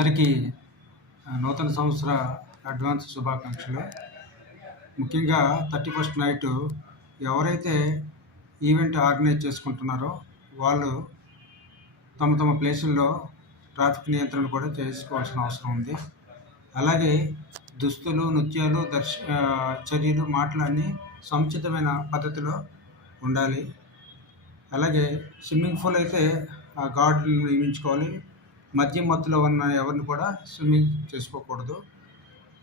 అందరికీ నూతన సంవత్సర అడ్వాన్స్ శుభాకాంక్షలు. ముఖ్యంగా 31st నైటు ఎవరైతే ఈవెంట్ ఆర్గనైజ్ చేసుకుంటున్నారో వాళ్ళు తమ తమ ప్లేసుల్లో ట్రాఫిక్ నియంత్రణ కూడా చేసుకోవాల్సిన అవసరం ఉంది. అలాగే దుస్తులు, నృత్యాలు, చర్యలు, మాటలు అన్నీ సముచితమైన పద్ధతిలో ఉండాలి. అలాగే స్విమ్మింగ్ పూల్ అయితే ఆ గార్డుని నియమించుకోవాలి. మద్యం మత్తులో ఉన్న ఎవరిని కూడా స్విమ్మింగ్ చేసుకోకూడదు.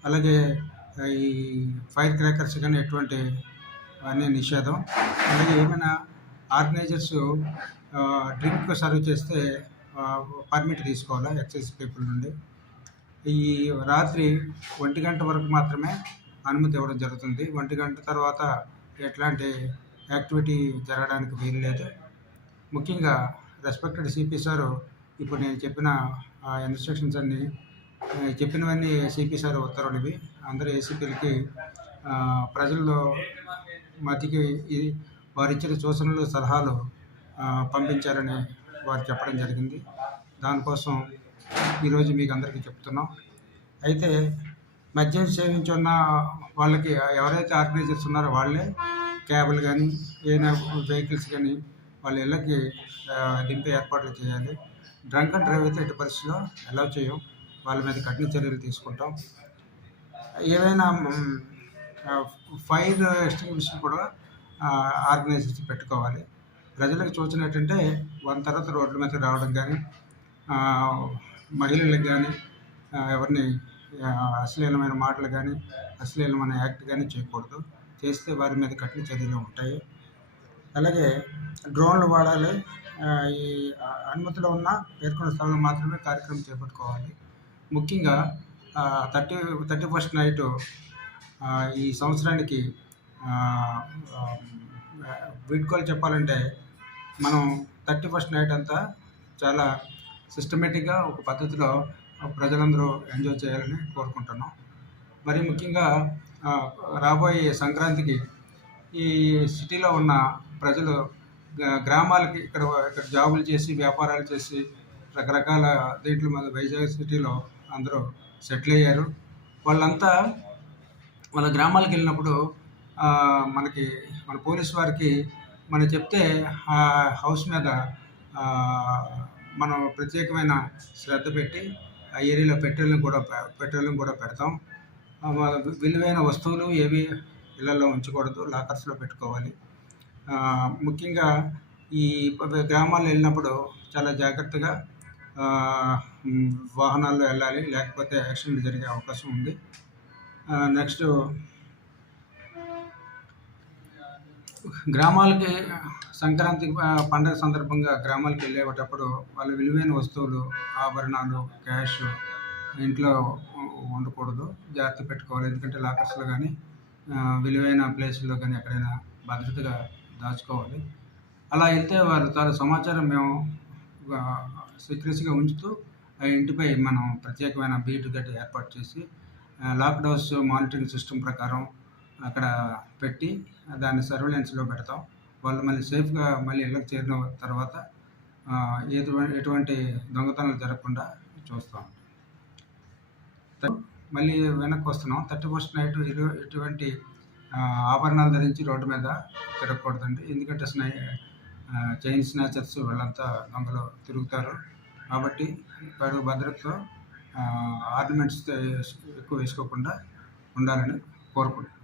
అలాగే ఈ ఫైర్ క్రాకర్స్ కానీ ఎటువంటి అనే నిషేధం. అలాగే ఏమైనా ఆర్గనైజర్స్ డ్రింక్ సర్వ్ చేస్తే పర్మిట్ తీసుకోవాలి ఎక్సైజ్ పీపుల్ నుండి. ఈ రాత్రి 1 గంట వరకు మాత్రమే అనుమతి ఇవ్వడం జరుగుతుంది. 1 గంట తర్వాత ఎట్లాంటి యాక్టివిటీ జరగడానికి వీలు లేదు. ముఖ్యంగా రెస్పెక్టెడ్ సిపి సారు ఇప్పుడు నేను చెప్పిన ఇన్స్ట్రక్షన్స్ అన్నీ చెప్పినవన్నీ సిపి సార్ ఉత్తర్వులు ఇవి. అందరూ ఏసీపీలకి ప్రజల్లో మధ్యకి వారు ఇచ్చిన సూచనలు, సలహాలు పంపించాలని వారు చెప్పడం జరిగింది. దానికోసం ఈరోజు మీకు అందరికీ చెప్తున్నాం. అయితే మద్యం సేవించున్న వాళ్ళకి ఎవరైతే ఆర్గనైజర్స్ ఉన్నారో వాళ్ళే క్యాబులు కానీ ఏదైనా వెహికల్స్ కానీ వాళ్ళ ఇళ్ళకి దింపే ఏర్పాట్లు చేయాలి. డ్రంక్ అండ్ డ్రైవ్ అయితే ఎట్టి పరిస్థితిలో అలౌ చేయం. వాళ్ళ మీద కఠిన చర్యలు తీసుకుంటాం. ఏవైనా ఫైర్ ఎక్స్టింగ్విషర్ కూడా ఆర్గనైజర్స్ పెట్టుకోవాలి. ప్రజలకు సూచన ఏంటంటే 1 తర్వాత రోడ్ల మీదకి రావడం కానీ, మహిళలకు కానీ ఎవరిని అశ్లీలమైన మాటలు కానీ, అశ్లీలమైన యాక్ట్ కానీ చేయకూడదు. చేస్తే వారి మీద కఠిన చర్యలు ఉంటాయి. అలాగే డ్రోన్లు వాడాలి. ఈ అనుమతిలో ఉన్న పేర్కొన్న స్థలంలో మాత్రమే కార్యక్రమం చేపట్టుకోవాలి. ముఖ్యంగా 31st నైటు ఈ సంవత్సరానికి వీడ్కోలు చెప్పాలంటే మనం 31st నైట్ అంతా చాలా సిస్టమేటిక్గా ఒక పద్ధతిలో ప్రజలందరూ ఎంజాయ్ చేయాలని కోరుకుంటున్నాం. మరి ముఖ్యంగా రాబోయే సంక్రాంతికి ఈ సిటీలో ఉన్న ప్రజలు గ్రామాలకి ఇక్కడ జాబులు చేసి, వ్యాపారాలు చేసి, రకరకాల దీంట్లో మన వైజాగ్ సిటీలో అందరూ సెటిల్ అయ్యారు. వాళ్ళంతా వాళ్ళ గ్రామాలకు వెళ్ళినప్పుడు మన పోలీసు వారికి మనం చెప్తే ఆ హౌస్ మీద మనం ప్రత్యేకమైన శ్రద్ధ పెట్టి ఆ ఏరియాలో పెట్రోలింగ్ కూడా పెడతాం. విలువైన వస్తువులు ఏవి ఇళ్లలో ఉంచకూడదు, లాకర్స్లో పెట్టుకోవాలి. ముఖ్యంగా ఈ గ్రామాల్లో వెళ్ళినప్పుడు చాలా జాగ్రత్తగా వాహనాల్లో వెళ్ళాలి, లేకపోతే యాక్సిడెంట్ జరిగే అవకాశం ఉంది. నెక్స్ట్ గ్రామాలకి సంక్రాంతి పండుగ సందర్భంగా గ్రామాలకు వెళ్ళేటప్పుడు వాళ్ళ విలువైన వస్తువులు, ఆభరణాలు, క్యాష్ ఇంట్లో ఉండకూడదు, జాగ్రత్త పెట్టుకోవాలి. ఎందుకంటే లాకర్స్లో కానీ విలువైన ప్లేసుల్లో కానీ ఎక్కడైనా భద్రతగా దాచుకోవాలి. అలా వెళ్తే వారు చాలా సమాచారం మేము సీక్రెసీగా ఉంచుతూ ఆ ఇంటిపై మనం ప్రత్యేకమైన బీటు గట్టి ఏర్పాటు చేసి లాక్డ్ హౌస్ మానిటరింగ్ సిస్టమ్ ప్రకారం అక్కడ పెట్టి దాన్ని సర్వేలెన్స్లో పెడతాం. వాళ్ళు మళ్ళీ సేఫ్గా మళ్ళీ ఇళ్ళకి చేరిన తర్వాత ఎటువంటి దొంగతనాలు జరగకుండా చూస్తాం. మళ్ళీ వెనక్కి వస్తున్నాం. 31st నైట్ ఎటువంటి ఆభరణాలు ధరించి రోడ్డు మీద తిరగకూడదండి. ఎందుకంటే చైన్ స్నాచర్స్ వాళ్ళంతా దొంగలు తిరుగుతారు. కాబట్టి భద్రతతో ఆర్నమెంట్స్ ఎక్కువ వేసుకోకుండా ఉండాలని కోరుకుంటున్నాను.